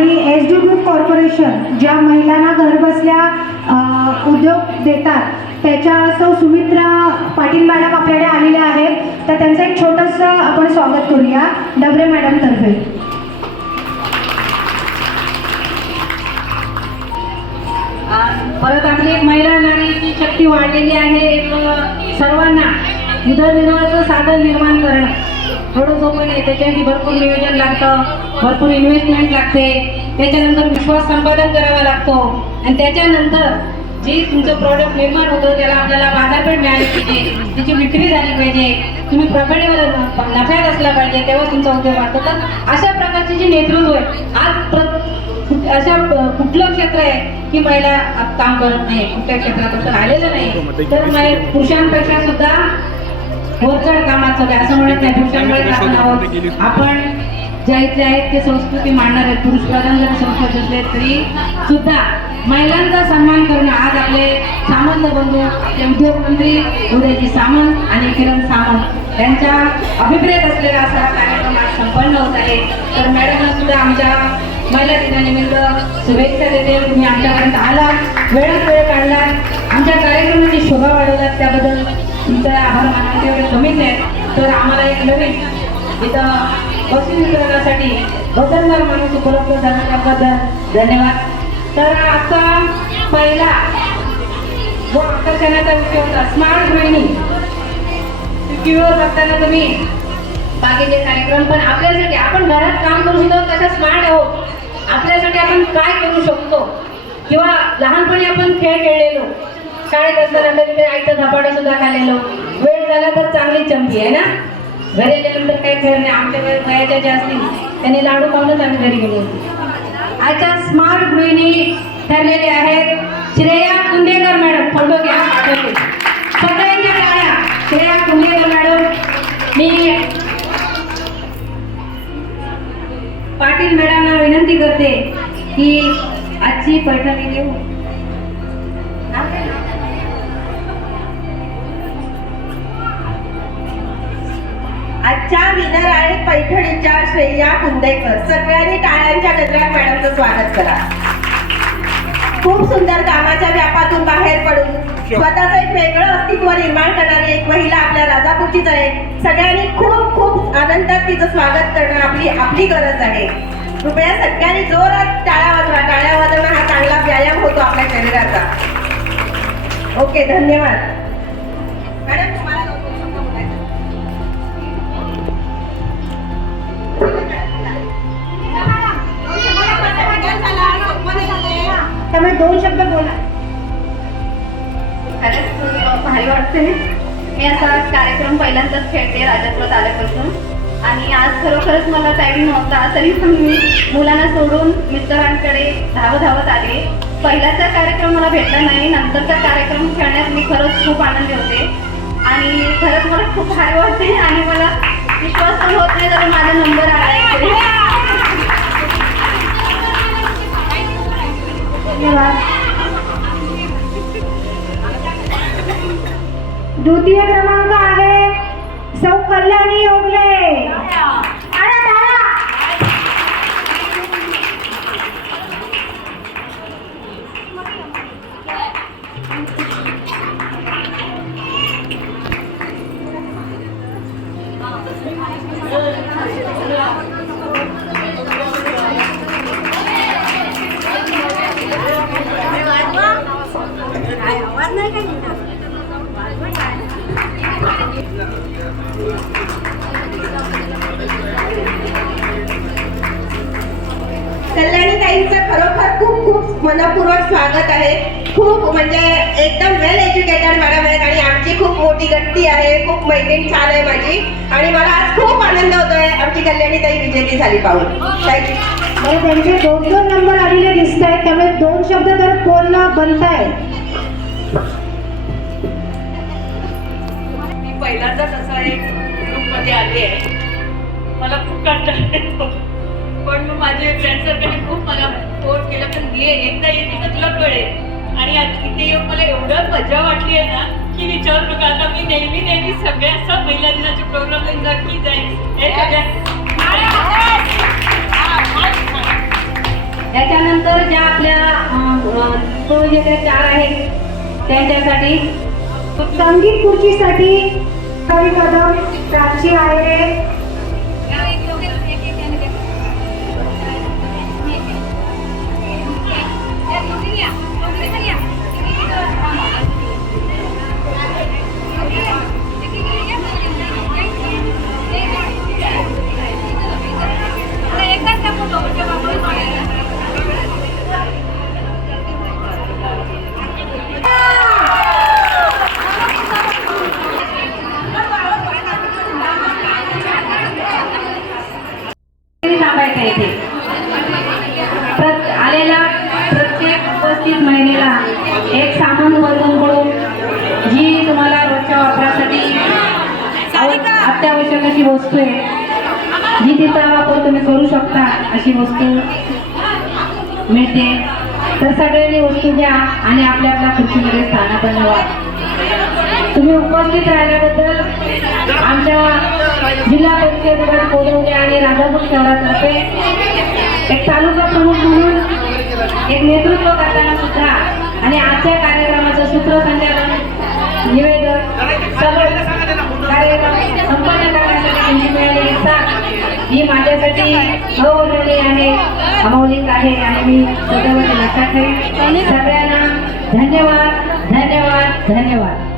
आणि SD group corporation ज्या महिलांना घरबसल्या उद्योग देतात त्याच्या सौ सुमित्रा पाटील मॅडम आपल्याकडे आलेल्या आहेत, तर त्यांचं एक छोटंसं आपण स्वागत करूया डबरे मॅडम तर्फे. परत आपली एक महिला नारीची शक्ती वाढलेली आहे. एक सर्वांना उदरनिर्वाहाचं साधन निर्माण करणं थोडं सोपं नाही. त्याच्यासाठी भरपूर नियोजन लागतं, भरपूर इन्व्हेस्टमेंट लागते, त्याच्यानंतर विश्वास संपादन करावा लागतो आणि त्याच्यानंतर जे तुमचं प्रॉडक्ट निर्माण होतं त्याला आपल्याला बाजारपेठ मिळाली पाहिजे, त्याची विक्री झाली पाहिजे, तुम्ही प्रॉफिटेबल नफ्यात असला पाहिजे, तेव्हा तुमचा उद्योग वाढतो. तर अशा प्रकारचे जे नेतृत्व आहे आज अशा कुठलं क्षेत्र आहे की महिला काम करत नाही, कुठल्या क्षेत्राबद्दल आलेलं नाही, तर पुरुषांपेक्षा सुद्धा वरचढ कामात सगळे असं म्हणत नाही. पुरुषांमुळे आपण आहोत, आपण ज्या इथले आहेत ते संस्कृती मांडणार आहेत. पुरुष प्रधान जरी संस्कृती असले तरी सुद्धा महिलांचा सन्मान करणं. आज आपले सामंत बंधू, आपले उद्योगमंत्री उदयजी सामंत आणि किरण सामंत यांच्या अभिप्रेत असलेला असा कार्यक्रम आज संपन्न होत आहे. तर मॅडमला सुद्धा आमच्या महिला दिनानिमित्त शुभेच्छा देते. तुम्ही आमच्यापर्यंत आलात, वेळात वेळ काढलात, आमच्या कार्यक्रमाची शोभा वाढवलात, त्याबद्दल तुमचा आभार मानायचे एवढे कमीच आहेत. तर आम्हाला एक नवीन इथं बक्षीस वितरणासाठी बदलणार माणूस उपलब्ध झाला त्याबद्दल धन्यवाद. तर आजचा पहिला जो आकर्षणाचा विषय होता स्मार्ट गृहिणी. टीव्हीवर बघताना तुम्ही बाकीचे कार्यक्रम, पण आपल्यासाठी आपण घरात काम करू शकतो तशा स्मार्ट आहोत. आपल्यासाठी आपण काय करू शकतो, किंवा लहानपणी आपण खेळ खेळलेलो, शाळेत असताना कधीतरी आईचं धपाटा सुद्धा खाल्लेलो, वेळ झाला तर चांगली चंपी आहे ना. घरी आल्यानंतर काही खेळ नाही. आमच्या वयाच्या ज्या असतील त्यांनी लाडू खाऊनच आम्ही घरी गेलो. आजच्या स्मार्ट गृहिणी ठरलेले आहेत श्रेया कुंदेकर मॅडम. फोटो घ्या सगळ्यांच्या टाळ्या. श्रेया कुंदेकर मॅडम. मी पाटील मॅडमना विनंती करते की आजची पैठणी देऊ. आजच्या विनर आहे पैठणीच्या श्रेया कुंदेकर. सगळ्यांनी टाळ्यांच्या गजरात मॅडमचं स्वागत करा. खूप सुंदर कामाच्या व्यापातून बाहेर पडून स्वतःचं एक वेगळं अस्तित्व निर्माण करणारी एक महिला आपल्या राजापूरचीच आहे. सगळ्यांनी खूप खूप आनंदात तिचं स्वागत करणं आपली गरज आहे. कृपया सगळ्यांनी जोरात टाळ्या वाजवा. टाळ्या वाजवणं हा चांगला व्यायाम होतो आपल्या शरीराचा. ओके, धन्यवाद मॅडम. तुम्हाला त्यामुळे 2 शब्द बोला. खरंच भारी वाटते. मी असा कार्यक्रम पहिल्यांदाच खेळते राजापुरात आल्यापासून, आणि आज खरोखरच मला टाईम नव्हता तरी पण मी मुलांना सोडून मित्रांकडे धावत आले. पहिल्याचा कार्यक्रम मला भेटला नाही, नंतरचा कार्यक्रम खेळण्यात मी खरंच खूप आनंदी होते आणि खरंच मला खूप भारी वाटते आणि मला विश्वास पण होत नाही जर माझा नंबर आला. द्वितीय क्रमांक आहे सौ कल्याणी योगले. कल्याणी ताईंचं खरोखर खूप खूप मनपूर्वक स्वागत आहे. खूप म्हणजे एकदम वेल एज्युकेटेड मॅडम आहेत आणि आमची खूप मोठी गट्टी आहे. खूप मैत्रीण छान आहे माझी आणि मला आज खूप आनंद होतोय आमची कल्याणी ताई विजेती झाली पाहून. त्यांचे 2 नंबर आलेले दिसत आहेत, त्यामुळे 2 शब्द तर बोलणं बनताय. मी पहिल्यांदाच असा एक ग्रुपमध्ये आली आहे. मला खूप कंटाळा येतो, पण मग माझे फ्रेंड सर्कलने खूप मला फोर्स केला, पण एकदा येते तर तुला कळेल. आणि इथे येऊन मला एवढं मजा वाटली आहे ना की विचार नका. आता मी नेहमी सगळ्या महिला दिनाचे प्रोग्रामला नक्की जाईल. हे सगळ्या उपविजेते 4 आहेत त्यांच्यासाठी संगीत खुर्चीसाठी कवी कदम, प्राची आयरे, थांबायचं इथे. आलेल्या प्रत्येक उपस्थित महिलेला एक सामान वर्गणकडून जी तुम्हाला रोजच्या वापरासाठी अत्यावश्यक अशी वस्तू आहे जी तिचा वापर तुम्ही करू शकता अशी वस्तू मिळते. तर सगळ्यांनी वस्तू घ्या आणि आपल्या आपल्या खुर्चीमध्ये स्थान बनवा. तुम्ही उपस्थित राहिल्याबद्दल आमच्या जिल्हा परिषद गट कोलवणे आणि राजापूर शहरातर्फे एक तालुका प्रमुख म्हणून एक नेतृत्व करताना सुद्धा आणि आजच्या कार्यक्रमाचं सूत्रसंचालन निवेदन कार्यक्रम संपन्न करण्यासाठी त्यांची मिळालेली साथ ही माझ्यासाठी अवर्णनीय आहे, अमौलिक आहे आणि मी सदैव ते लक्षात ठेवीन. सगळ्यांना धन्यवाद, धन्यवाद, धन्यवाद.